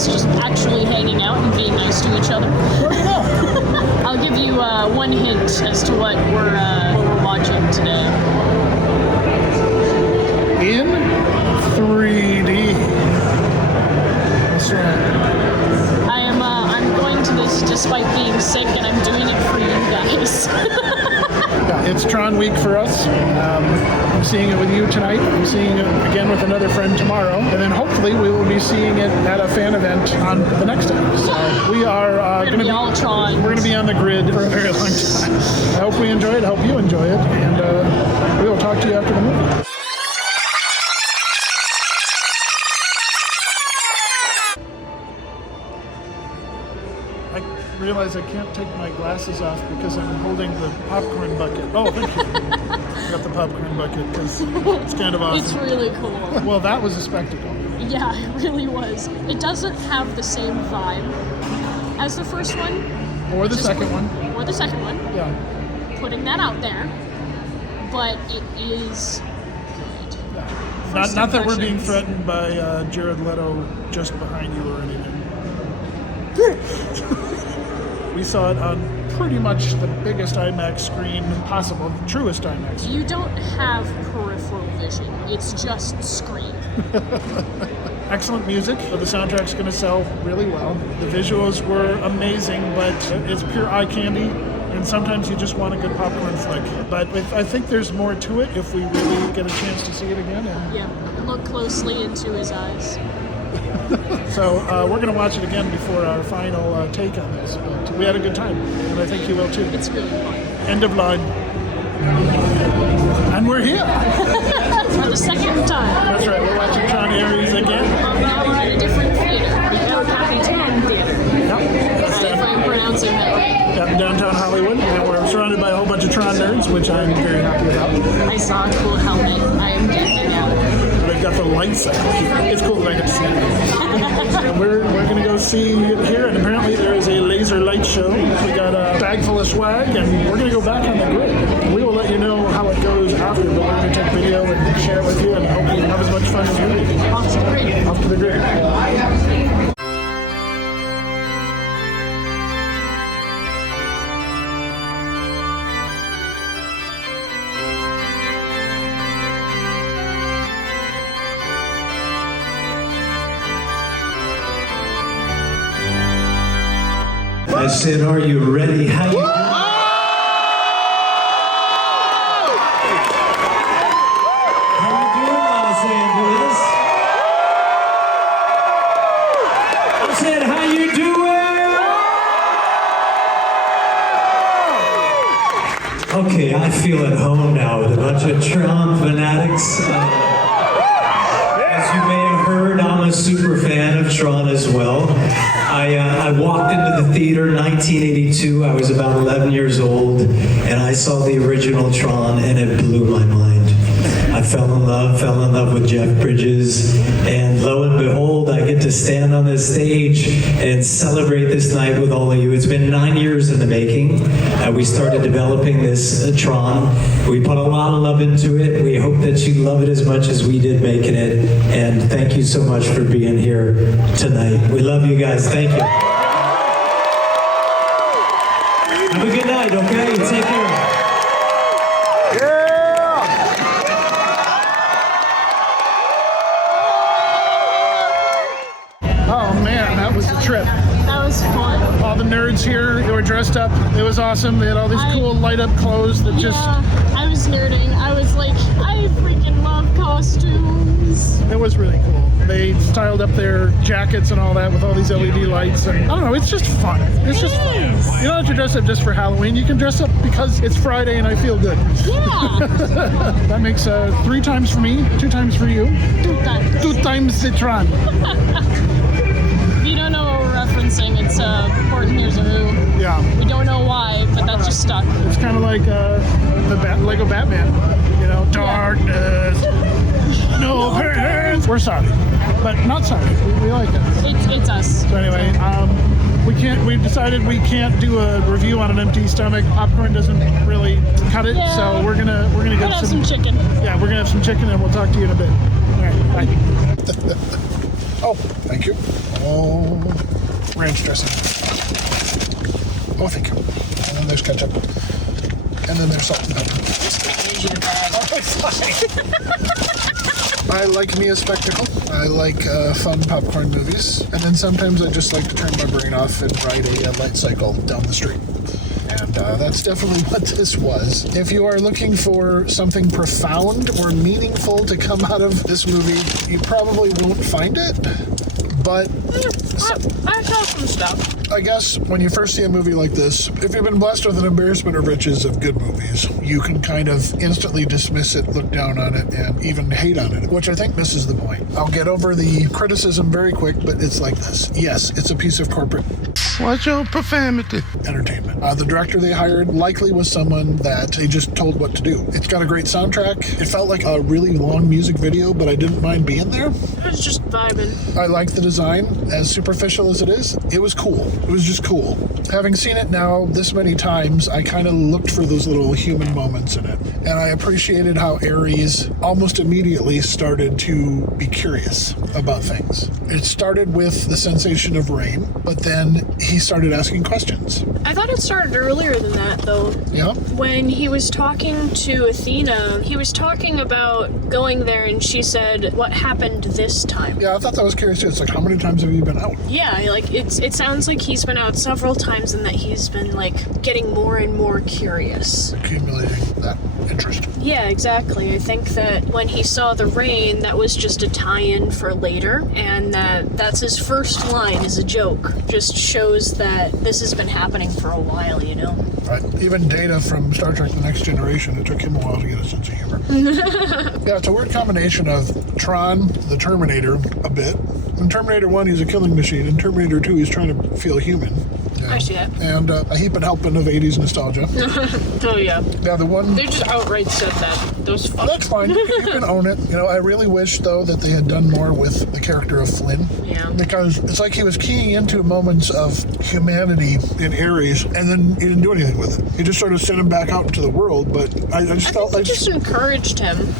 friends just actually hanging out and being nice to each other. Where do you go? I'll give you one hint as to what we're watching today. In 3D. That's right. I'm going to this despite being sick, and I'm doing it for you guys. Yeah, it's Tron week for us. I'm seeing it with you tonight. I'm seeing it again with another friend tomorrow. And then hopefully we will be seeing it at a fan event on the next day. So we are going to be all Tron. We're going to be on the grid for a very long time. I hope we enjoy it. I hope you enjoy it. And we will talk to you after the movie. I realize I can't take my glasses off because I'm holding the popcorn bucket. Oh, thank you. I got the popcorn bucket because it's kind of awesome. It's really cool. Well, that was a spectacle. Yeah, it really was. It doesn't have the same vibe as the first one. Or the second one. Or the second one. Yeah. Putting that out there. But it is good. Yeah. Not that we're being threatened by Jared Leto just behind you or anything. We saw it on pretty much the biggest IMAX screen possible, truest IMAX screen. You don't have peripheral vision, it's just screen. Excellent music. The soundtrack's going to sell really well. The visuals were amazing, but it's pure eye candy. And sometimes you just want a good popcorn flick. But I think there's more to it if we really get a chance to see it again. Yeah, look closely into his eyes. So we're going to watch it again before our final take on this. But we had a good time, and I think you will too. It's really fun. End of line. And we're here. For the second time. That's right, we're watching Tron ARES again. Now we're at a different theater. El Capitan Theater. Yep. If I'm pronouncing that right. Yep, downtown Hollywood. And we're surrounded by a whole bunch of Tron nerds, which I'm very happy about. I saw a cool helmet. I am geeking out. They've got the lights out. It's cool that I get to see it. We're going to go see it here, and apparently there is a laser light show. We got a bag full of swag, and we're going to go back on the grid. We will let you know how it goes after, but we're going to take video and share it with you, and hope you have as much fun as we do. Off to the grid. Off to the grid. I said, are you ready? How you doing? How you doing, Los Angeles? I said, how you doing? Okay, I feel at home now with a bunch of Tron fanatics. As you may have heard, I'm a super fan of Tron as well. I walked into the theater in 1982. I was about 11 years old, and I saw the original Tron, and it blew my mind. I fell in love with Jeff Bridges, and lo and behold, I get to stand on this stage and celebrate this night with all of you. It's been 9 years in the making. We started developing this Tron. We put a lot of love into it. We hope that you love it as much as we did making it, and thank you so much for being here tonight. We love you guys. Thank you. Have a good night, okay? Take care. Trip. That was fun. All the nerds here, they were dressed up. It was awesome. They had all these cool light-up clothes that just... Yeah, I was nerding. I was like, I freaking love costumes. It was really cool. They styled up their jackets and all that with all these LED lights. And I don't know, it's just fun. It's just fun. You don't have to dress up just for Halloween. You can dress up because it's Friday and I feel good. Yeah. That makes 3 times for me, 2 times for you. 2 times. 2 times the Tron. If you don't know what we're referencing, it's Important Here's a Who. Yeah. We don't know why, but that just stuck. It's kind of like the Lego Batman. You know, darkness, no parents. We're sorry, but not sorry. We like it. It's us. So anyway, we've decided we can't do a review on an empty stomach. Popcorn doesn't really cut it, Yeah. so we're gonna get some chicken. Yeah, we're gonna have some chicken, and we'll talk to you in a bit. All right, bye. Oh, thank you. Oh, ranch dressing. Oh, thank you. And then there's ketchup. And then there's salt and pepper. Oh, it's fine. I like me a spectacle. I like fun popcorn movies. And then sometimes I just like to turn my brain off and ride a light cycle down the street. And that's definitely what this was. If you are looking for something profound or meaningful to come out of this movie, you probably won't find it. But I saw some stuff. I guess when you first see a movie like this, if you've been blessed with an embarrassment of riches of good movies, you can kind of instantly dismiss it, look down on it, and even hate on it, which I think misses the point. I'll get over the criticism very quick, but it's like this. Yes, it's a piece of corporate Watch your profanity. entertainment. The director they hired likely was someone that they just told what to do. It's got a great soundtrack. It felt like a really long music video, but I didn't mind being there. It was just vibing. I like the design, as superficial as it is. It was cool. It was just cool. Having seen it now this many times, I kind of looked for those little human moments in it. And I appreciated how ARES almost immediately started to be curious about things. It started with the sensation of rain, but then he started asking questions. I thought it started earlier than that, though. Yeah? When he was talking to Athena, he was talking about going there, and she said, "What happened this time?" Yeah, I thought that was curious too. It's like, how many times have you been out? Yeah, like it sounds like he's been out several times, and that he's been like getting more and more curious. Accumulating that interest. Yeah, exactly. I think that when he saw the rain, that was just a tie-in for later, and that's his first line is a joke. Just shows that this has been happening for a while, you know? Right. Even Data from Star Trek The Next Generation, it took him a while to get a sense of humor. Yeah, it's a weird combination of Tron, the Terminator, a bit. In Terminator 1, he's a killing machine. In Terminator 2, he's trying to feel human. Yeah. I see that. And a heap and helping of 80s nostalgia. Oh, yeah. Yeah, the one... They just outright said that. Those Oh, that's fine. You can own it. You know, I really wish, though, that they had done more with the character of Flynn. Yeah. Because it's like he was keying into moments of humanity in Ares, and then he didn't do anything with it. He just sort of sent him back out into the world, but I just felt like... They just encouraged him.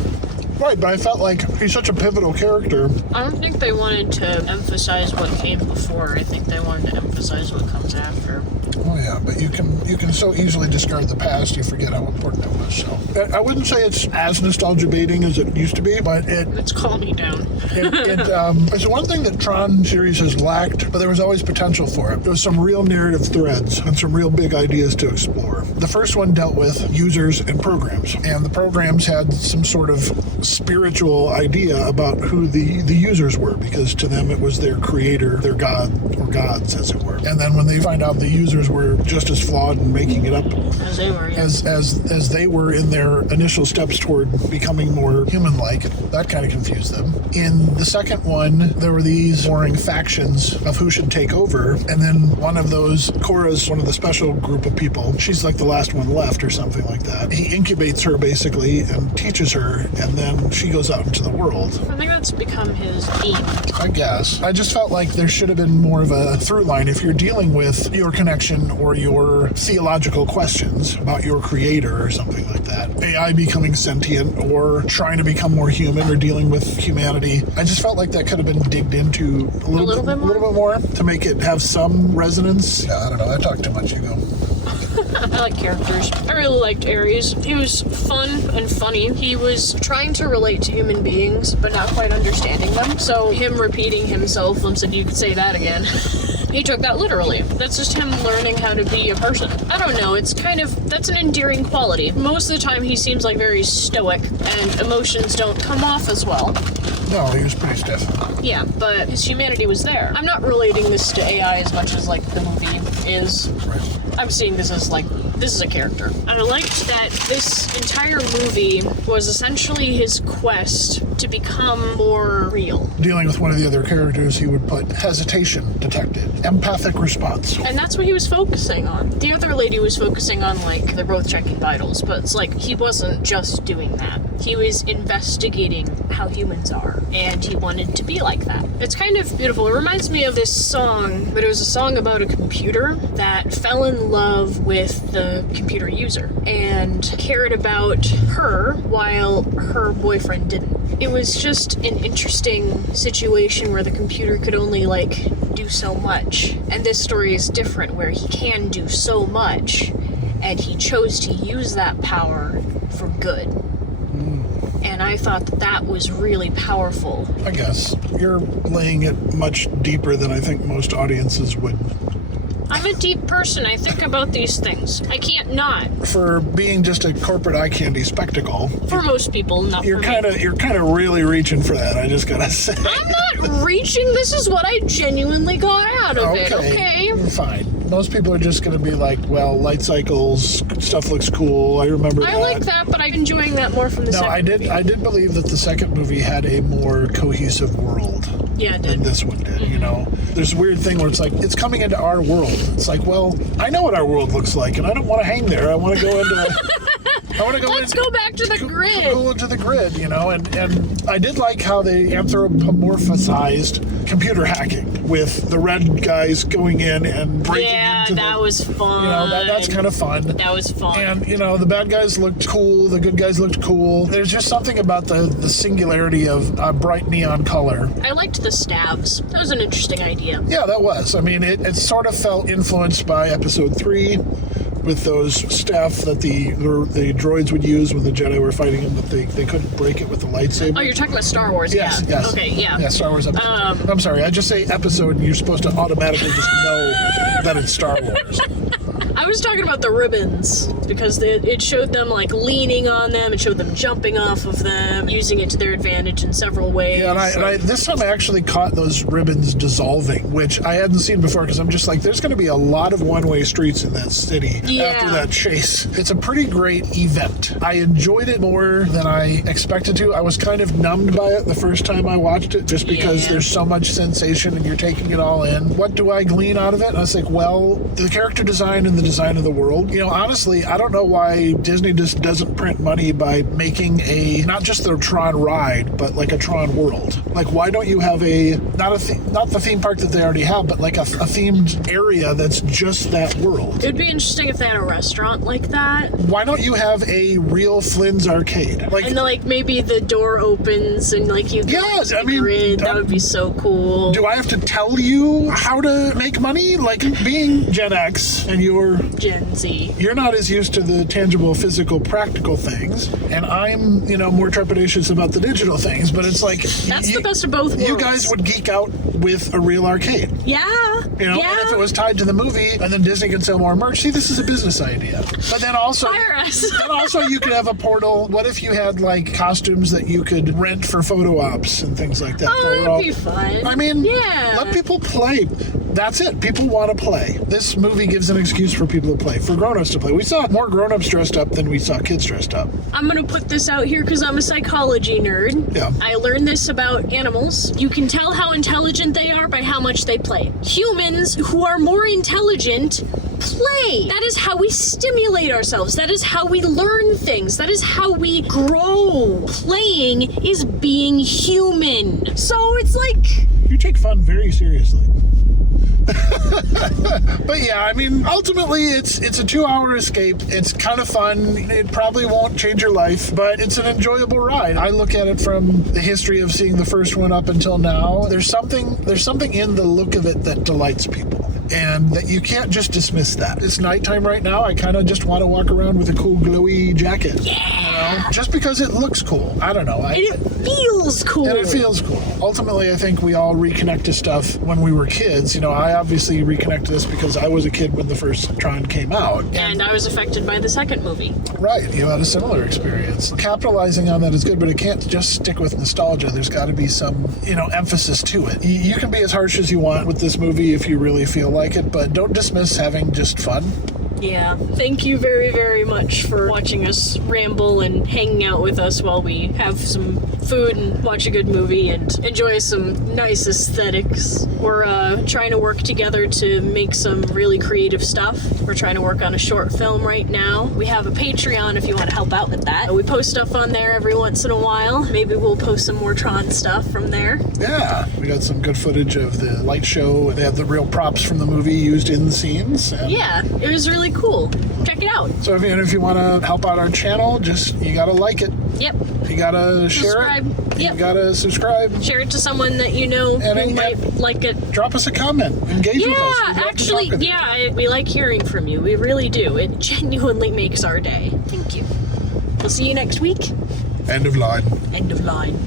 Right, but I felt like he's such a pivotal character. I don't think they wanted to emphasize what came before. I think they wanted to emphasize what comes after. Oh yeah, but you can so easily discard the past, you forget how important it was. So I wouldn't say it's as nostalgia baiting as it used to be, but It's calmed me down. it's one thing that Tron series has lacked, but there was always potential for it. There was some real narrative threads and some real big ideas to explore. The first one dealt with users and programs, and the programs had some sort of spiritual idea about who the users were, because to them it was their creator, their god, or gods, as it were. And then when they find out the users were just as flawed and making it up As they were, yeah. as they were in their initial steps toward becoming more human-like, that kind of confused them. In the second one, there were these warring factions of who should take over, and then one of those, Cora's one of the special group of people, she's like the last one left or something like that. He incubates her basically and teaches her, and then she goes out into the world. I think that's become his theme. I guess. I just felt like there should have been more of a through line if you're dealing with your connection or your theological questions about your creator or something like that. AI becoming sentient or trying to become more human or dealing with humanity. I just felt like that could have been digged into a little bit more to make it have some resonance. Yeah, I don't know. I talk too much, you go. I like characters. I really liked Ares. He was fun and funny. He was trying to relate to human beings, but not quite understanding them. So him repeating himself and said, "You could say that again." He took that literally. That's just him learning how to be a person. I don't know, it's kind of, that's an endearing quality. Most of the time he seems like very stoic and emotions don't come off as well. No, he was pretty stiff. Yeah, but his humanity was there. I'm not relating this to AI as much as like the movie is. Right. I'm seeing this as like, this is a character. And I liked that this entire movie was essentially his quest to become more real. Dealing with one of the other characters, he would put hesitation detected, empathic response. And that's what he was focusing on. The other lady was focusing on, like, they're both checking vitals, but it's like, he wasn't just doing that. He was investigating how humans are, and he wanted to be like that. It's kind of beautiful. It reminds me of this song, but it was a song about a computer that fell in love with the computer user and cared about her while her boyfriend didn't. It was just an interesting situation where the computer could only, like, do so much. And this story is different, where he can do so much, and he chose to use that power for good. And I thought that was really powerful. I guess. You're laying it much deeper than I think most audiences would. I'm a deep person. I think about these things. I can't not. For being just a corporate eye candy spectacle. For most people, not You're for kind me. of really reaching for that, I just gotta say. I'm not reaching. This is what I genuinely got out of it, okay? Fine. Most people are just going to be like, well, light cycles, stuff looks cool. I remember that. I like that, but I'm enjoying that more from the second movie. I did believe that the second movie had a more cohesive world. Yeah, it did. Than this one did, you know? There's a weird thing where it's like, it's coming into our world. It's like, well, I know what our world looks like, and I don't want to hang there. I want to go into... Let's go back to the grid. Go into the grid, you know, and I did like how they anthropomorphized computer hacking with the red guys going in and breaking into that was fun. You know, that's kind of fun. That was fun. And, you know, the bad guys looked cool, the good guys looked cool. There's just something about the singularity of bright neon color. I liked the stabs. That was an interesting idea. Yeah, that was. I mean, it sort of felt influenced by episode 3. With those staff that the droids would use when the Jedi were fighting them, but they couldn't break it with the lightsaber. Oh, you're talking about Star Wars, yes, yeah. Yes. Okay, yeah. Yeah, Star Wars episode. I'm sorry, I just say episode and you're supposed to automatically just know that it's Star Wars. I was talking about the ribbons, because it showed them, like, leaning on them, it showed them jumping off of them, using it to their advantage in several ways. Yeah, and I this time I actually caught those ribbons dissolving, which I hadn't seen before, because I'm just like, there's going to be a lot of one-way streets in that city after that chase. It's a pretty great event. I enjoyed it more than I expected to. I was kind of numbed by it the first time I watched it, just because there's so much sensation and you're taking it all in. What do I glean out of it? And I was like, well, the character design and the design of the world. You know, honestly, I don't know why Disney just doesn't print money by making not just the Tron ride, but like a Tron world. Like, why don't you have not the theme park that they already have, but like a themed area that's just that world? It'd be interesting if they had a restaurant like that. Why don't you have a real Flynn's arcade? Like, and like maybe the door opens and like you yes, I mean, grid. That would be so cool. Do I have to tell you how to make money? Like, being Gen X and you're Gen Z, you're not as used to the tangible, physical, practical things, and I'm, you know, more trepidatious about the digital things. But it's like that's the best of both worlds. You guys would geek out with a real arcade. Yeah. You know, and if it was tied to the movie, and then Disney could sell more merch. See, this is a business idea. But then also, ARES. then also you could have a portal. What if you had like costumes that you could rent for photo ops and things like that? Oh, that'd be fun. I mean, yeah. Let people play. That's it. People want to play. This movie gives an excuse for people to play, for grown-ups to play. We saw more grown-ups dressed up than we saw kids dressed up. I'm gonna put this out here because I'm a psychology nerd. Yeah. I learned this about animals. You can tell how intelligent they are by how much they play. Humans who are more intelligent play. That is how we stimulate ourselves. That is how we learn things. That is how we grow. Playing is being human. So it's like... You take fun very seriously. But yeah, I mean, ultimately it's a 2-hour escape. It's kind of fun. It probably won't change your life, but it's an enjoyable ride. I look at it from the history of seeing the first one up until now. There's something in the look of it that delights people, and that you can't just dismiss that. It's nighttime right now. I kind of just want to walk around with a cool glowy jacket. Yeah. You know, just because it looks cool. I don't know. And it feels cool. And it feels cool. Ultimately, I think we all reconnect to stuff when we were kids. You know, I obviously reconnect to this because I was a kid when the first Tron came out. And I was affected by the second movie. Right, you had a similar experience. Capitalizing on that is good, but it can't just stick with nostalgia. There's got to be some, you know, emphasis to it. You can be as harsh as you want with this movie if you really feel like it, but don't dismiss having just fun. Yeah. Thank you very, very much for watching us ramble and hanging out with us while we have some food and watch a good movie and enjoy some nice aesthetics. We're trying to work together to make some really creative stuff. We're trying to work on a short film right now. We have a Patreon if you want to help out with that. We post stuff on there every once in a while. Maybe we'll post some more Tron stuff from there. Yeah, we got some good footage of the light show. They have the real props from the movie used in the scenes. And yeah, it was really really cool. Check it out. So if you want to help out our channel, you gotta like it. Yep. You gotta share Subscribe. it. Yep. You gotta subscribe. Share it to someone that you know who might like it. Drop us a comment. Engage with us. Yeah, We'd love to actually, talk with you. yeah, we like hearing from you. We really do. It genuinely makes our day. Thank you. We'll see you next week. End of line. End of line.